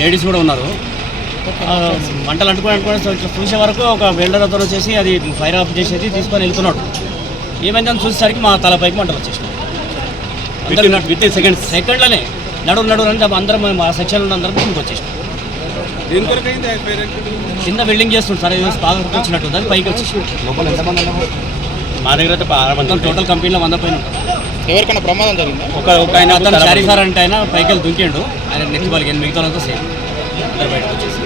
Ladies కూడా ఉన్నారు. మంటలు అంటుకొని చూసే వరకు ఒక వెల్డర్ అతను వచ్చేసి అది ఫైర్ ఆఫ్ చేసేది తీసుకొని వెళ్తున్నాడు. ఏమైందని చూసేసరికి మా తలపైకి మంటలు వచ్చేసినాయి. విత్ ఇన్ సెకండ్లోనే నడు అని అందరం మా సెక్షన్లో ఉన్న అందరం కిందకి వచ్చేసినాం. కింద వెల్డింగ్ చేస్తుంది సార్, బాగా వచ్చినట్టు దాన్ని పైకి వచ్చేసి మా దగ్గర అయితే టోటల్ కంపెనీలో 100 పైన ఉంటాం. ఎవరికైనా ప్రమాదం జరిగింది? ఒక ఆయన అతను చారీ సార్ అంటే ఆయన పైకి వెళ్ళి దుంకిండు, ఆయన నెక్స్ట్ వాళ్ళకి మిగతా సేమ్ అందరు బయటకు వచ్చేసి